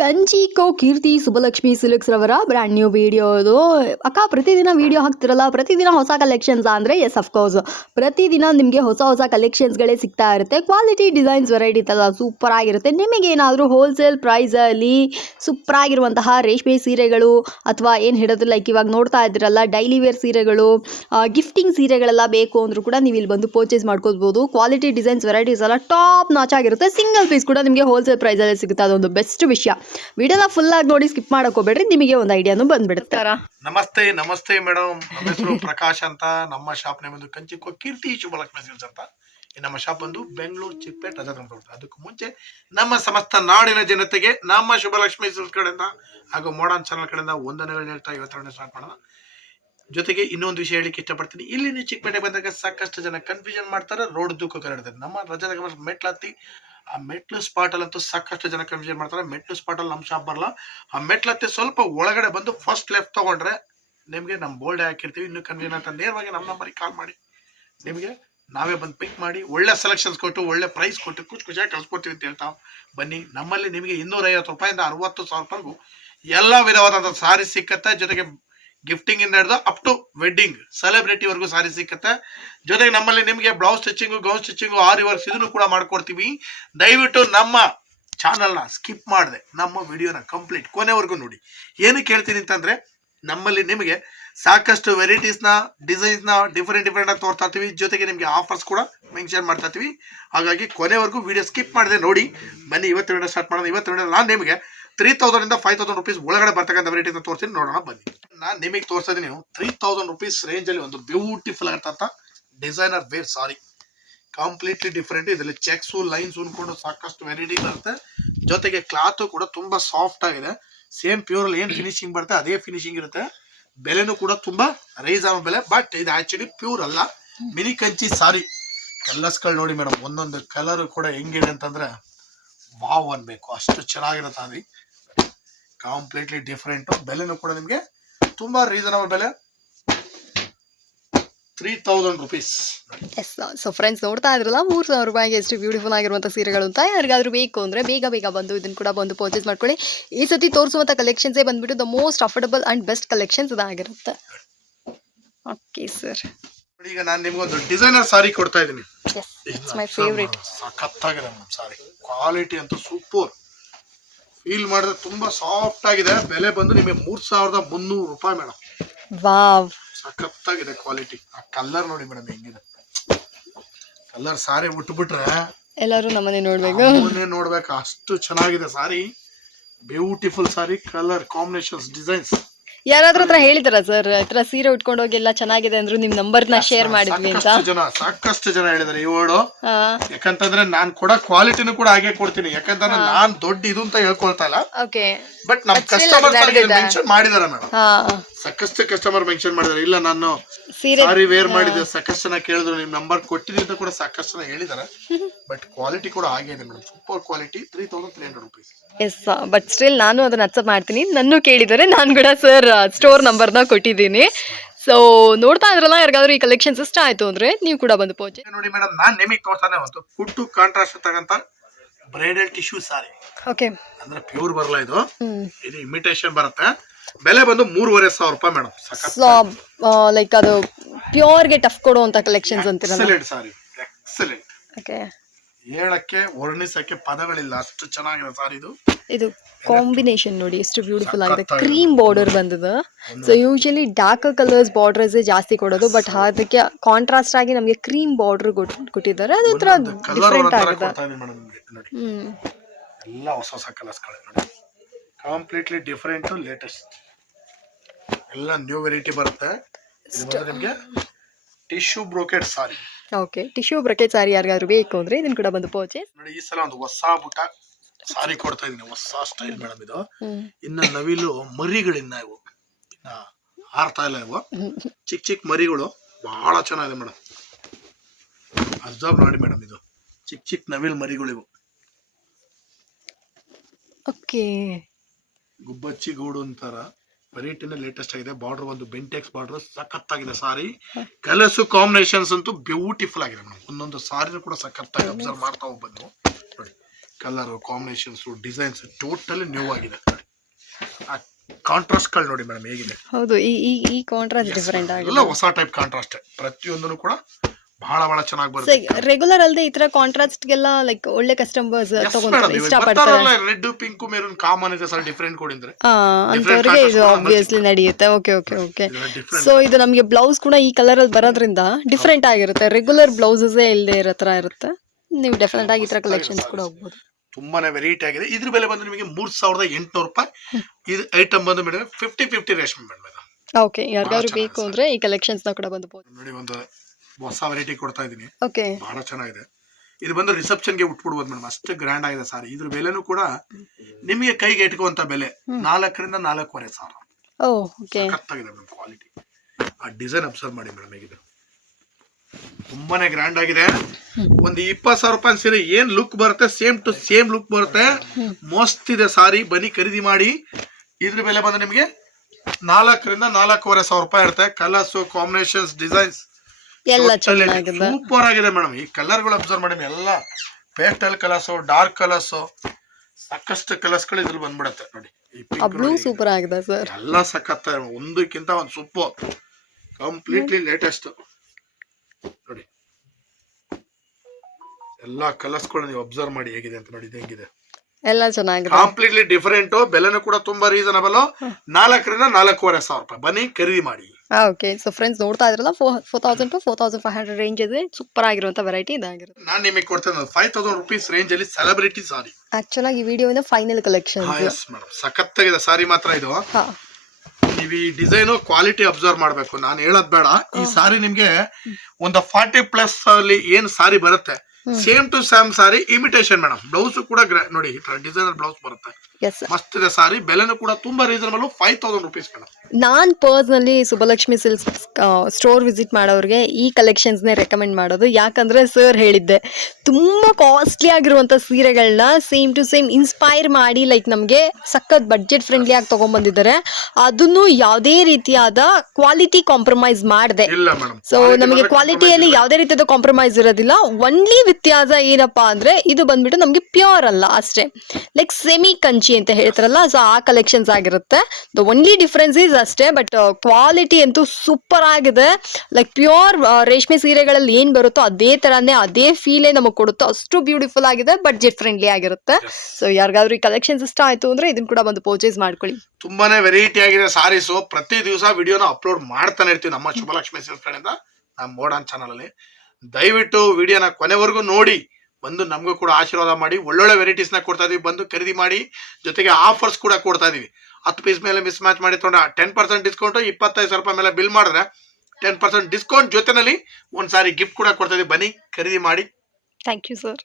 ಕಂಚಿಕೋ Keerthi Subbalakshmi silks ರವರ brand new video ಇದು. ಅಕ್ಕ, ಪ್ರತಿದಿನ ವಿಡಿಯೋ ಹಾಕ್ತಿರಲ್ಲ, ಪ್ರತಿದಿನ ಹೊಸ ಕಲೆಕ್ಷನ್ಸ್ ಅಂದರೆ ಎಸ್ ಅಫ್ಕೋರ್ಸ್ ಪ್ರತಿದಿನ ನಿಮಗೆ ಹೊಸ ಹೊಸ ಕಲೆಕ್ಷನ್ಸ್ಗಳೇ ಸಿಗ್ತಾ ಇರುತ್ತೆ. ಕ್ವಾಲಿಟಿ ಡಿಸೈನ್ಸ್ ವೆರೈಟಿ ಎಲ್ಲ ಸೂಪರ್ ಆಗಿರುತ್ತೆ. ನಿಮಗೆ ಏನಾದರೂ ಹೋಲ್ಸೇಲ್ ಪ್ರೈಸಲ್ಲಿ ಸೂಪರ್ ಆಗಿರುವಂತಹ ರೇಷ್ಮೆ ಸೀರೆಗಳು ಅಥವಾ ಏನು ಹೇಳೋದು ಲೈಕ್ ಇವಾಗ ನೋಡ್ತಾ ಇದ್ದೀರಲ್ಲ ಡೈಲಿ ವೇರ್ ಸೀರೆಗಳು ಗಿಫ್ಟಿಂಗ್ ಸೀರೆಗಳೆಲ್ಲ ಬೇಕು ಅಂದರೂ ಕೂಡ ನೀವು ಇಲ್ಲಿ ಬಂದು ಪರ್ಚೇಸ್ ಮಾಡ್ಕೋಬೋದು ಕ್ವಾಲಿಟಿ ಡಿಸೈನ್ಸ್ ವೆರೈಟೀಸ್ ಎಲ್ಲ ಟಾಪ್ ನಾಚ್ ಆಗಿರುತ್ತೆ. ಸಿಂಗಲ್ ಪೀಸ್ ಕೂಡ ನಿಮಗೆ ಹೋಲ್ಸೇಲ್ ಪ್ರೈಸಲ್ಲೇ ಸಿಗುತ್ತೆ. ಅದೊಂದು ಬೆಸ್ಟ್ ವಿಷಯ. ವಿಡಿಯೋನ ಫುಲ್ ಆಗಿ ನೋಡಿ ಸ್ಕಿಪ್ ಮಾಡಕ್ ಹೋಗ್ಬೇಡ್ರಿ ನಿಮಗೆ ಒಂದು ಐಡಿಯಾನು ಬಂದ್ಬಿಡುತ್ತೆ. ನಮಸ್ತೆ ನಮಸ್ತೆ ಮೇಡಮ್ ನಮ್ಮ ಹೆಸರು ಪ್ರಕಾಶ್ ಅಂತ. ನಮ್ಮ ಶಾಪ್ ನೇಮ್ ಬಂದು ಕಂಚಿಕೋ ಕೀರ್ತಿ ಶುಭಲಕ್ಷ್ಮಿ ಸಿಲ್ಸ್ ಅಂತ. ಈ ನಮ್ಮ ಶಾಪ್ ಬಂದು ಬೆಂಗಳೂರು ಚಿಪ್ಪೇಟ್ ರಜಾತ್ ರೋಡ್ ಅದಕ್ಕೂ ಮುಂಚೆ ನಮ್ಮ ಸಮಸ್ತ ನಾಡಿನ ಜನತೆಗೆ ನಮ್ಮ ಶುಭಲಕ್ಷ್ಮಿ ಸಿಲ್ಸ್ ಕಡೆಯಿಂದ ಹಾಗೂ ಮೋಡನ್ ಚಾನಲ್ ಕಡೆಯಿಂದ ವಂದನೆಗಳು ಹೇಳ್ತಾ ಇವತ್ತರಣೆ ಸ್ಟಾರ್ಟ್ ಮಾಡೋಣ. ಜೊತೆಗೆ ಇನ್ನೊಂದು ವಿಷಯ ಹೇಳಿಕ್ಕೆ ಇಷ್ಟಪಡ್ತೀನಿ. ಇಲ್ಲಿ ನೀವು ಚಿಕ್ಕಪೇಟೆ ಬಂದಾಗ ಸಾಕಷ್ಟು ಜನ ಕನ್ಫ್ಯೂಷನ್ ಮಾಡ್ತಾರೆ. ರೋಡ್ ದುಃಖ ಕರಡ್ತಾರೆ ನಮ್ಮ ರಜಾ ಮೆಟ್ಲು ಹತ್ತಿ ಆ ಮೆಟ್ಲು ಸ್ಪಾಟ್ ಅಂತೂ ಸಾಕಷ್ಟು ಜನ ಕನ್ಫ್ಯೂಷನ್ ಮಾಡ್ತಾರೆ. ಮೆಟ್ಲು ಸ್ಪಾಟ್ ಅಲ್ಲಿ ನಮ್ಮ ಶಾಪ್ ಬರಲ್ಲ. ಆ ಮೆಟ್ಲು ಹತ್ತಿ ಸ್ವಲ್ಪ ಒಳಗಡೆ ಬಂದು ಫಸ್ಟ್ ಲೆಫ್ಟ್ ತಗೊಂಡ್ರೆ ನಿಮಗೆ ನಮ್ಮ ಬೋಲ್ಡ್ ಹಾಕಿರ್ತೀವಿ. ಇನ್ನು ಕನ್ವೀನ್ ಅಂತ ನೇರವಾಗಿ ನಮ್ಮ ನಂಬರಿಗೆ ಕಾಲ್ ಮಾಡಿ. ನಿಮಗೆ ನಾವೇ ಬಂದು ಪಿಕ್ ಮಾಡಿ, ಒಳ್ಳೆ ಸೆಲೆಕ್ಷನ್ಸ್ ಕೊಟ್ಟು, ಒಳ್ಳೆ ಪ್ರೈಸ್ ಕೊಟ್ಟು, ಖುಷಿ ಖುಷಿಯಾಗಿ ಕಳ್ಸ್ಕೊಡ್ತೀವಿ ಅಂತ ಹೇಳ್ತಾ ಬನ್ನಿ. ನಮ್ಮಲ್ಲಿ ನಿಮಗೆ ಇನ್ನೂರೈವತ್ತು ರೂಪಾಯಿಂದ ಅರವತ್ತು ಸಾವಿರ ರೂಪಾಯಿಗೂ ಎಲ್ಲ ವಿಧವಾದಂಥ ಸಾರಿ ಸಿಕ್ಕತ್ತೆ. ಜೊತೆಗೆ ಗಿಫ್ಟಿಂಗ್ ಇಂದ ಹಿಡಿದು ಅಪ್ ಟು ವೆಡ್ಡಿಂಗ್ ಸೆಲೆಬ್ರಿಟಿವರೆಗೂ ಸಾರಿ ಸಿಕ್ಕತ್ತೆ. ಜೊತೆಗೆ ನಮ್ಮಲ್ಲಿ ನಿಮಗೆ blouse stitching gown stitching aari works ಇದನ್ನು ಕೂಡ ಮಾಡ್ಕೊಡ್ತೀವಿ. ದಯವಿಟ್ಟು ನಮ್ಮ ಚಾನಲ್ನ ಸ್ಕಿಪ್ ಮಾಡಿದೆ. ನಮ್ಮ ವಿಡಿಯೋನ ಕಂಪ್ಲೀಟ್ ಕೊನೆವರೆಗೂ ನೋಡಿ. ಏನಕ್ಕೆ ಹೇಳ್ತೀನಿ ಅಂತಂದ್ರೆ, ನಮ್ಮಲ್ಲಿ ನಿಮಗೆ ಸಾಕಷ್ಟು ವೆರೈಟೀಸ್ನ ಡಿಸೈನ್ಸ್ನ ಡಿಫರೆಂಟ್ ಡಿಫರೆಂಟ್ ಆಗಿ ತೋರ್ತಾ ಇರ್ತೀವಿ. ಜೊತೆಗೆ ನಿಮಗೆ ಆಫರ್ಸ್ ಕೂಡ ಮೆನ್ಷನ್ ಮಾಡ್ತಾ ಇರ್ತೀವಿ. ಹಾಗಾಗಿ ಕೊನೆವರೆಗೂ ವಿಡಿಯೋ ಸ್ಕಿಪ್ ಮಾಡಿದೆ ನೋಡಿ. ಬನ್ನಿ, ಇವತ್ತು ವಿಡಿಯೋ ಸ್ಟಾರ್ಟ್ ಮಾಡೋಣ. ಇವತ್ತು ವಿಡಿಯೋ ನಾನು ನಿಮಗೆ ತ್ರೀ ತೌಸಂಡಿಂದ ಫೈವ್ ತೌಸಂಡ್ ರುಪೀಸ್ ಒಳಗಡೆ ಬರ್ತಕ್ಕಂಥ ವೆರೈಟೀಸ್ನ ತೋರಿಸಿ ನೋಡೋಣ, ಬನ್ನಿ. ನಾನು ನಿಮಗೆ ತೋರಿಸ್ತಾ ಇದ್ದೀನಿ ತ್ರೀ ತೌಸಂಡ್ ರುಪೀಸ್ ರೇಂಜಲ್ಲಿ ಒಂದು beautiful ಆಗಿರ್ತಂಥ designer wear sari completely different ಇದರಲ್ಲಿ ಚೆಕ್ಸು ಲೈನ್ಸ್ ಉನ್ಕೊಂಡು ಸಾಕಷ್ಟು ವೆರೈಟಿ ಬರುತ್ತೆ. ಜೊತೆಗೆ ಕ್ಲಾತು ಕೂಡ ತುಂಬ ಸಾಫ್ಟ್ ಆಗಿದೆ. ಸೇಮ್ ಪ್ಯೂರಲ್ಲಿ ಏನು ಏನ್ ಫಿನಿಶಿಂಗ್ ಬರುತ್ತೆ, ಅದೇ ಫಿನಿಶಿಂಗ್ ಇರುತ್ತೆ. ಬೆಲೆನೂ ಕೂಡ ತುಂಬಾ ರೈಸಬಲ್ ಬೆಲೆ ಬಟ್ ಇದು ಆ್ಯಕ್ಚುಲಿ ಪ್ಯೂರ್ ಅಲ್ಲ. ಮಿನಿ ಕಂಚಿ ಸಾರಿ ಕಲರ್ಸ್ಗಳು ನೋಡಿ ಮೇಡಮ್ ಒಂದೊಂದು ಕಲರ್ ಕೂಡ ಹೆಂಗಿದೆ ಅಂತಂದ್ರೆ ವಾವ್ ಅನ್ಬೇಕು. ಅಷ್ಟು ಚೆನ್ನಾಗಿರುತ್ತೆ ಅಲ್ಲಿ ಕಂಪ್ಲೀಟ್ಲಿ ಡಿಫ್ರೆಂಟು ಬೆಲೆನೂ ಕೂಡ ನಿಮಗೆ ತುಂಬಾ ರೀಸನಬಲ್ ಬೆಲೆ. Three thousand rupees yes so friends ನೋಡ್ತಾ ಇದ್ರಲ್ಲ ಮೂರು ಸಾವಿರ ರೂಪಾಯಿಗೆ ಎಷ್ಟು ಬ್ಯೂಟಿಫುಲ್ ಆಗಿರುವಂಥ ಸೀರೆಗಳು ಅಂತ. ಯಾರಿಗಾದ್ರೂ ಬೇಕು ಅಂದರೆ ಬೇಗ ಬೇಗ ಬಂದು ಇದನ್ನು ಕೂಡ ಬಂದು ಪರ್ಚೇಸ್ ಮಾಡ್ಕೊಳ್ಳಿ. ಈ ಸತಿ ತೋರಿಸುವಂಥ ಕಲೆಕ್ಷನ್ಸೇ ಬಂದ್ಬಿಟ್ಟು the most affordable and best collections ಇದಾಗಿರುತ್ತೆ. ಓಕೆ ಸರ್ ಈಗ ನಾನು ನಿಮ್ಗೊಂದು ಡಿಸೈನರ್ ಸಾರಿ ಕೊಡ್ತಾ ಇದ್ದೀನಿ. ಇಟ್ಸ್ ಮೈ ಫೇವ್ರೇಟ್ ಸಖತ್ತಾಗಿದೆ ಮೇಡಮ್ ಸಾರಿ ಕ್ವಾಲಿಟಿ ಅಂತೂ ಸೂಪರ್ ಫೀಲ್ ಮಾಡಿದ್ರೆ ತುಂಬಾ ಸಾಫ್ಟ್ ಆಗಿದೆ. ಬೆಲೆ ಬಂದು ನಿಮಗೆ ಮೂರ್ ಸಾವಿರದ ಮುನ್ನೂರು ರೂಪಾಯಿ ಮೇಡಮ್ ವಾವ್. ಸಖತ್ತಾಗಿದೆ ಕ್ವಾಲಿಟಿ ಆ ಕಲರ್ ನೋಡಿ ಮೇಡಮ್ ಹೆಂಗಿದೆ. ಕಲರ್ ಸಾರಿ ಉಟ್ಬಿಟ್ರೆ ಎಲ್ಲರೂ ನಮ್ಮನೆ ನೋಡ್ಬೇಕು. ಅವನ್ನೇ ನೋಡ್ಬೇಕು. ಅಷ್ಟು ಚೆನ್ನಾಗಿದೆ sari beautiful sari colour combinations designs ಯಾರಾದ್ರೂ ಹತ್ರ ಹೇಳಿದಾರ ಸರ್ ಹತ್ರ ಸೀರೆ ಉಟ್ಕೊಂಡು ಹೋಗಿ ಎಲ್ಲ ಚೆನ್ನಾಗಿದೆ ಅಂದ್ರು ನಂಬರ್ನ ಶೇರ್ ಮಾಡಿದ್ವಿ ಅಂತ? ಸಾಕಷ್ಟು ಜನ ಸಾಕಷ್ಟು ಜನ ಹೇಳಿದಾರೆ ಹಾಂ. ಯಾಕಂತಂದ್ರೆ ನಾನ್ ಕೊಡೋ ಕ್ವಾಲಿಟಿನೂ ಕೂಡ ಹಾಗೆ ಕೊಡ್ತೀನಿ. ಯಾಕಂತಂದ್ರೆ ನಾನ್ ದೊಡ್ಡ ಇದು ಅಂತ ಹೇಳ್ಕೊಳ್ತಾ ಇಲ್ಲ. ಓಕೆ ಬಟ್ ನಮ್ ಕಸ್ಟಮರ್. ಮೆನ್ಷನ್ ಮಾಡಿದಾರೆ ಮೇಡಮ್ ಹಾಂ. ಸಾಕಷ್ಟು ಕಸ್ಟಮರ್ ಮೆನ್ಷನ್ ಮಾಡಿದಾರೆ. ಇಲ್ಲ ನಾನು ಸೀರೆ ಸಾರಿ ವೇರ್ ಮಾಡಿದೆ. ಸಾಕಷ್ಟು ಜನ ಕೇಳಿದ್ರು ನಿಮ್ ನಂಬರ್ ಕೊಟ್ಟಿದ್ದೀನಿ ಅಂತ ಕೂಡ ಸಾಕಷ್ಟು ಜನ ಹೇಳಿದಾರೆ. ಬಟ್ ಕ್ವಾಲಿಟಿ ಕೂಡ ಹಾಗೆ ಇದೆ madam super quality three thousand three hundred rupees yes but still ನಾನು ಅದನ್ನ ಅಕ್ಸೆಪ್ಟ್ ಮಾಡ್ತೀನಿ. ನನ್ನೂ ಕೇಳಿದರೆ ನಾನು ಕೂಡ ಸರ್ ಸ್ಟೋರ್ ನಂಬರ್ನ ಕೊಟ್ಟಿದ್ದೀನಿ. ಸೊ ನೋಡ್ತಾ ಇದ್ರಲ್ಲ ಯಾರಿಗಾದ್ರೂ ಈ ಕಲೆಕ್ಷನ್ಸ್ ಇಷ್ಟ ಆಯ್ತು ಅಂದ್ರೆ ನೀವು ಕೂಡ ಬಂದು ಪೋಚೆ ನೋಡಿ ಮೇಡಮ್ ನಾನ್ ನಿಮಗೆ ತೋರ್ತಾನೆ ಒಂದು ಕುಟ್ಟು ಕಾಂಟ್ರಾಸ್ಟ್ ತಗಂತ ಬ್ರೈಡಲ್ ಟಿಶ್ಯೂ ಸಾರಿ ಓಕೆ ಅಂದ್ರೆ ಪ್ಯೂರ್ ಬರಲ್ಲ ಇದು. ಇದು ಇಮಿಟೇಷನ್ ಬರುತ್ತೆ. ಬೆಲೆ ಬಂದು ಮೂರುವರೆ ಸಾವಿರ ರೂಪಾಯಿ ಮೇಡಮ್ ಲೈಕ್ ಅದು ಪ್ಯೂರ್ಗೆ ಟಫ್ ಕೊಡುವಂತ ಕಲೆಕ್ಷನ್ಸ್ ಅಂತಿರಲ್ಲ? ಎಕ್ಸಲೆಂಟ್ ಸಾರಿ ಎಕ್ಸಲೆಂಟ್ ಓಕೆ ಹೇಳಕ್ಕೆ ವರ್ಣಿಸಕ್ಕೆ ಪದಗಳಿಲ್ಲ. ಅಷ್ಟು ಚೆನ್ನಾಗಿದೆ ಸರ್ ಇದು. ಇದು ಕಾಂಬಿನೇಷನ್ ನೋಡಿ ಎಷ್ಟು ಬ್ಯೂಟಿಫುಲ್ ಆಗಿದೆ. ಕ್ರೀಮ್ ಬಾರ್ಡರ್ ಬಂದಿದೆ so usually dark colours borders ಜಾಸ್ತಿ ಕೊಡೋದು ಬಟ್ ಅದಕ್ಕೆ ಕಾಂಟ್ರಾಸ್ಟ್ ಆಗಿ ನಮಗೆ ಕ್ರೀಮ್ ಬಾರ್ಡರ್ ಕೊಟ್ಟಿದ್ದಾರೆ. ಅದೊಂಥರ ಡಿಫ್ರೆಂಟ್ ಆಗಿದೆ. ಎಲ್ಲ ಹೊಸ ಹೊಸ ಕಲರ್ಸ್ಗಳು ನೋಡಿ. ಕಂಪ್ಲೀಟ್ಲಿ ಡಿಫ್ರೆಂಟ್ ಲೇಟೆಸ್ಟ್ ಎಲ್ಲ ನ್ಯೂ ವೆರೈಟಿ ಬರುತ್ತೆ. ನಿಮಗೆ tissue brocade sari okay tissue brocade sari ಯಾರಿಗಾದ್ರೂ ಬೇಕು ಅಂದ್ರೆ ಇದನ್ನ ಕೂಡ ಬಂದು ಪೋಚೆ ನೋಡಿ ಈ ಸಲ ಒಂದು ಹೊಸ ಬುಟ್ಟ ಸಾರಿ ಕೊಡ್ತಾ ಇದೀನಿ ಹೊಸ ಸ್ಟೈಲ್ ಮೇಡಮ್ ಇದು. ಇನ್ನ ನವಿಲು ಮರಿಗಳಿನ್ನ ಇವು. ಇನ್ನ ಹಾರ್ತಾ ಇಲ್ಲ ಇವು. ಚಿಕ್ಕ ಚಿಕ್ಕ ಮರಿಗಳು ಬಹಳ ಚೆನ್ನಾಗಿದೆ ಮೇಡಮ್. ಅಬ್ಸರ್ವ್ ಮಾಡಿ ಮೇಡಮ್ ಇದು. ಚಿಕ್ಕ ಚಿಕ್ಕ ನವಿಲ್ ಮರಿಗಳು ಇವು. ಓಕೆ. ಗುಬ್ಬಚ್ಚಿ ಗೂಡು ಅಂತಾರ ವೆರೈಟಿನ ಲೇಟೆಸ್ಟ್ ಆಗಿದೆ. ಬಾರ್ಡರ್ ಒಂದು ಬೆಂಟೆಕ್ಸ್ ಬಾರ್ಡರ್ ಸಖತ್ತಾಗಿದೆ ಸಾರಿ. ಕಲರ್ಸ್ ಕಾಂಬಿನೇಷನ್ಸ್ ಅಂತೂ ಬ್ಯೂಟಿಫುಲ್ ಆಗಿದೆ ಮೇಡಮ್. ಒಂದೊಂದು ಸಾರಿನೂ ಕೂಡ ಸಖತ್ತಾಗಿ ಅಬ್ಸರ್ವ್ ಮಾಡ್ತಾ ಹೋಗ್ಬೋದು. ನೋಡಿ colour combinations designs totally new ಆಗಿದೆ. ಆ ಕಾಂಟ್ರಾಸ್ಟ್ಗಳು ನೋಡಿ ಮೇಡಮ್ ಹೇಗಿದೆ. ಹೌದು ಈ ಈ ಕಾಂಟ್ರಾಸ್ಟ್ ಡಿಫರೆಂಟ್ ಎಲ್ಲ ಆಗಿದೆ. ಹೊಸ ಟೈಪ್ ಕಾಂಟ್ರಾಸ್ಟ್ ಪ್ರತಿಯೊಂದನ್ನು ಕೂಡ ಬಹಳ ಬಹಳ ಚೆನ್ನಾಗಿ ಬರುತ್ತೆ. ರೆಗ್ಯುಲರ್ ಅಲ್ಲದೆ ಈ ತರ ಕಾಂಟ್ರಾಸ್ಟ್ ಗೆಲ್ಲ ಲೈಕ್ ಒಳ್ಳೆ ಕಸ್ಟಮರ್ಸ್ ತಗೊಂತಾರೆ ಇಷ್ಟಪಡ್ತಾರೆ. ರೆಡ್ ಪಿಂಕ್ ಮೆರೂನ್ ಕಾಮನ್ ಇದೆ ಸರ್ ಡಿಫರೆಂಟ್ ಕೊಡಿದ್ರೆ. ಹಾ ಅಂತವರಿಗೆ ಇದು ಆಬ್ವಿಯಸ್ಲಿ ನಡೆಯುತ್ತೆ. ಓಕೆ ಓಕೆ ಓಕೆ ಸೋ ಇದು ನಮಗೆ ಬ್ಲೌಸ್ ಕೂಡ ಈ ಕಲರ್ ಅಲ್ಲಿ ಬರೋದ್ರಿಂದ ಡಿಫರೆಂಟ್ ಆಗಿರುತ್ತೆ. ರೆಗ್ಯುಲರ್ ಬ್ಲೌಸಸ್ ಇಲ್ಲದೆ ಇರೋ ತರ ಇರುತ್ತೆ. ನೀವು ಡೆಫಿನೆಟ್ ಆಗಿ ಈ ತರ ಕಲೆಕ್ಷನ್ಸ್ ಕೂಡ ಹೋಗ್ಬೋದು. ತುಂಬಾನೇ ವೆರೈಟಿ ಆಗಿದೆ. ಇದ್ರ ಬೆಲೆ ಬಂದು ನಿಮಗೆ ಮೂರ್ ಸಾವಿರದ ಎಂಟುನೂರು ರೂಪಾಯಿ. ಇದು ಐಟಮ್ ಬಂದು ಮೇಡಮ್ ಫಿಫ್ಟಿ ಫಿಫ್ಟಿ ರೇಷ್ಮೆ ಮೇಡಮ್ ಓಕೆ ಯಾರಿಗಾದ್ರು ಬೇಕು ಅಂದ್ರೆ ಈ ಕಲೆಕ್ಷನ್ಸ್ನ ಕೂಡ ಬಂದು ನೋಡಿ ಒಂದು ಹೊಸ ವೆರೈಟಿ ಕೊಡ್ತಾ ಇದೀನಿ ಓಕೆ ಬಹಳ ಚೆನ್ನಾಗಿದೆ. ಇದು ಬಂದು ರಿಸೆಪ್ಷನ್ಗೆ ಉಟ್ಬಿಡ್ಬೋದು ಮೇಡಮ್ ಅಷ್ಟು ಗ್ರ್ಯಾಂಡ್ ಆಗಿದೆ ಸಾರಿ ಇದ್ರ ಬೆಲೆನೂ ಕೂಡ ನಿಮಗೆ ಕೈಗೆ ಇಟ್ಕುವಂತ ಬೆಲೆ ನಾಲ್ಕರಿಂದ ನಾಲ್ಕೂವರೆ ಸಾವಿರ. ಓ ಓಕೆ ಸಖತ್ತಾಗಿದೆ ಮೇಡಮ್ ಕ್ವಾಲಿಟಿ ಆ ಡಿಸೈನ್ ಅಬ್ಸರ್ವ್ ಮಾಡಿ ಮೇಡಮ್ ಹೇಗಿದೆ. ತುಂಬಾನೇ ಗ್ರ್ಯಾಂಡ್ ಆಗಿದೆ. ಒಂದು ಇಪ್ಪತ್ತು ಸಾವಿರ ರೂಪಾಯಿ ಸೀರೆ ಏನ್ ಲುಕ್ ಬರುತ್ತೆ ಸೇಮ್ ಟು ಸೇಮ್ ಲುಕ್ ಬರುತ್ತೆ. ಮೋಸ್ಟ್ ಇದೆ ಸಾರಿ ಬನಿ ಖರೀದಿ ಮಾಡಿ. ಇದ್ರ ಬೆಲೆ ಬಂದು ನಿಮಗೆ ನಾಲ್ಕರಿಂದ ನಾಲ್ಕೂವರೆ ಸಾವಿರ ರೂಪಾಯಿ ಇರುತ್ತೆ. ಕಲರ್ಸ್ ಕಾಂಬಿನೇಷನ್ಸ್ ಡಿಸೈನ್ಸ್ ಸೂಪರ್ ಆಗಿದೆ ಮೇಡಮ್ ಈ ಕಲರ್ಗಳು ಅಬ್ಸರ್ವ್ ಮಾಡಿ ಎಲ್ಲ ಪೇಸ್ಟಲ್ ಕಲರ್ಸ್ ಡಾರ್ಕ್ ಕಲರ್ಸ್ ಸಾಕಷ್ಟು ಕಲರ್ಸ್ಗಳು ಇದ್ರಲ್ಲಿ ಬಂದ್ಬಿಡತ್ತೆ ನೋಡಿ. ಈ ಬ್ಲೂ ಸೂಪರ್ ಆಗಿದೆ ಸರ್ ಎಲ್ಲ ಸಖತ್ ಒಂದಕ್ಕಿಂತ ಒಂದು ಸೂಪರ್ ಕಂಪ್ಲೀಟ್ಲಿ ಲೇಟೆಸ್ಟ್ ನೋಡಿ. ಎಲ್ಲ ಕಲರ್ಸ್ಗಳು ನೀವು ಅಬ್ಸರ್ವ್ ಮಾಡಿ ಹೇಗಿದೆ ಅಂತ ನೋಡಿ ಇದು ಹೆಂಗಿದೆ. ಎಲ್ಲ ಚೆನ್ನಾಗಿದೆ. ಕಂಪ್ಲೀಟ್ಲಿ ಡಿಫರೆಂಟ್ ಬೆಲೆನೂ ಕೂಡ ತುಂಬಾ ರೀಸನಬಲ್ ನಾಲ್ಕರಿಂದ ನಾಲ್ಕೂವರೆ ಸಾವಿರ ರೂಪಾಯಿ. ಬನ್ನಿ ಖರೀದಿ ಮಾಡಿ. ಓಕೆ ಸೊ ಫ್ರೆಂಡ್ಸ್ ನೋಡ್ತಾ ಇದ್ರಲ್ಲ? Four four thousand to four thousand five hundred range ಇದೆ. ಸೂಪರ್ ಆಗಿರುವಂತ ವೆರೈಟಿ ಇದಾಗಿರುತ್ತೆ. ನಾನು ನಿಮಗೆ ಕೊಡ್ತೇನೆ ಫೈವ್ ತೌಸಂಡ್ ರುಪೀಸ್ ರೇಂಜ್ ಅಲ್ಲಿ ಸೆಲೆಬ್ರಿಟಿ ಸಾರಿ ಆಕ್ಚುಲ್ ಆಗಿ ಈ ವಿಡಿಯೋ ಇಂದ ಫೈನಲ್ ಕಲೆಕ್ಷನ್ ಎಸ್ ಮೇಡಮ್ ಸಖತ್ತಾಗಿದೆ. ಸಾರಿ ಮಾತ್ರ ಇದು. ನೀವು ಈ ಡಿಸೈನು ಕ್ವಾಲಿಟಿ ಅಬ್ಸರ್ವ್ ಮಾಡಬೇಕು. ನಾನು ಹೇಳೋದ್ ಬೇಡ. ಈ ಸಾರಿ ನಿಮ್ಗೆ ಒಂದು ಫಾರ್ಟಿ ಪ್ಲಸ್ ಅಲ್ಲಿ ಏನ್ ಸಾರಿ ಬರುತ್ತೆ? Same to same sari imitation madam blouse ಕೂಡ ನೋಡಿ ಡಿಸೈನರ್ ಬ್ಲೌಸ್ ಬರುತ್ತೆ. ಮಸ್ತ್ ಇದೆ ಸಾರಿ. ಬೆಲೆನೂ ಕೂಡ ತುಂಬಾ reasonable five thousand rupees madam ನಾನ್ personally Subbalakshmi silks store visit ಮಾಡೋರಿಗೆ ಈ ಕಲೆಕ್ಷನ್ಸ್ನೇ ರೆಕಮೆಂಡ್ ಮಾಡೋದು. ಯಾಕಂದ್ರೆ ಸರ್ ಹೇಳಿದ್ದೆ ತುಂಬಾ ಕಾಸ್ಟ್ಲಿ ಆಗಿರುವಂತ ಸೀರೆಗಳನ್ನ ಸೇಮ್ ಟು ಸೇಮ್ ಇನ್ಸ್ಪೈರ್ ಮಾಡಿ ಲೈಕ್ ನಮಗೆ ಸಖತ್ ಬಡ್ಜೆಟ್ ಫ್ರೆಂಡ್ಲಿ ಆಗಿ ತಗೊಂಡ್ಬಂದಿದ್ದಾರೆ ಅದನ್ನು ಯಾವುದೇ ರೀತಿಯಾದ ಕ್ವಾಲಿಟಿ ಕಾಂಪ್ರಮೈಸ್ ಮಾಡಿದೆ. ಸೊ ನಮಗೆ ಕ್ವಾಲಿಟಿಯಲ್ಲಿ ಯಾವುದೇ ರೀತಿಯಾದ ಕಾಂಪ್ರಮೈಸ್ ಇರೋದಿಲ್ಲ. ಒನ್ಲಿ ವ್ಯತ್ಯಾಸ ಏನಪ್ಪಾ ಅಂದ್ರೆ ಇದು ಬಂದ್ಬಿಟ್ಟು ನಮಗೆ ಪ್ಯೂರ್ ಅಲ್ಲ ಅಷ್ಟೇ. ಲೈಕ್ ಸೆಮಿ ಕಂಚಿ ಅಂತ ಹೇಳ್ತಾರಲ್ಲ ಸೊ ಆ ಕಲೆಕ್ಷನ್ಸ್ ಆಗಿರುತ್ತೆ. ದ ಒನ್ಲಿ ಡಿಫ್ರೆನ್ಸ್ ಈಸ್ ಅಷ್ಟೇ ಬಟ್ ಕ್ವಾಲಿಟಿ ಅಂತೂ ಸೂಪರ್ ಆಗಿದೆ. ಲೈಕ್ ಪ್ಯೂರ್ ರೇಷ್ಮೆ ಸೀರೆಗಳಲ್ಲಿ ಏನ್ ಬರುತ್ತೋ ಅದೇ ತರನೇ ಅದೇ ಫೀಲೇ ನಮಗೆ ಕೊಡುತ್ತೋ ಅಷ್ಟು ಬ್ಯೂಟಿಫುಲ್ ಆಗಿದೆ ಬಡ್ಜೆಟ್ ಫ್ರೆಂಡ್ಲಿ ಆಗಿರುತ್ತೆ. ಸೊ ಯಾರಿಗಾದ್ರೂ ಈ ಕಲೆಕ್ಷನ್ಸ್ ಇಷ್ಟ ಆಯ್ತು ಅಂದ್ರೆ ಇದನ್ನ ಕೂಡ ಬಂದು ಪರ್ಚೇಸ್ ಮಾಡ್ಕೊಳ್ಳಿ. ತುಂಬಾನೇ ವೆರೈಟಿ ಆಗಿದೆ ಸಾರೀಸು. ಪ್ರತಿ ದಿವಸ ವಿಡಿಯೋನ ಅಪ್ಲೋಡ್ ಮಾಡ್ತಾನೆ ಇರ್ತೀವಿ ನಮ್ಮ ಶುಭಲಕ್ಷ್ಮಿ ಸೇಲ್ಸ್ ಕಡೆಯಿಂದ ನಮ್ಮ ಮೋಡನ್ ಚಾನಲಲ್ಲಿ ದಯವಿಟ್ಟು ವಿಡಿಯೋನ ಕೊನೆವರೆಗೂ ನೋಡಿ. ಬಂದು ನಮಗೂ ಕೂಡ ಆಶೀರ್ವಾದ ಮಾಡಿ, ಒಳ್ಳೊಳ್ಳೆ ವೆರೈಟೀಸ್ನ ಕೊಡ್ತಾ ಇದೀವಿ. ಬಂದು ಖರೀದಿ ಮಾಡಿ, ಜೊತೆಗೆ ಆಫರ್ಸ್ ಕೂಡ ಕೊಡ್ತಾ ಇದೀವಿ. ಹತ್ತು ಪೀಸ್ ಮೇಲೆ ಮಿಸ್ ಮ್ಯಾಚ್ ಮಾಡಿ ತೊಗೊಂಡು ಟೆನ್ ಪರ್ಸೆಂಟ್ ಡಿಸ್ಕೌಂಟ್ ಇಪ್ಪತ್ತೈದು ಸಾವಿರ ರೂಪಾಯಿ ಮೇಲೆ ಬಿಲ್ ಮಾಡಿದ್ರೆ ಟೆನ್ ಪರ್ಸೆಂಟ್ ಡಿಸ್ಕೌಂಟ್ ಜೊತೆನಲ್ಲಿ ಒಂದ್ಸಾರಿ ಗಿಫ್ಟ್ ಕೂಡ ಕೊಡ್ತಾ ಇದೀವಿ. ಬನ್ನಿ, ಖರೀದಿ ಮಾಡಿ. Thank you sir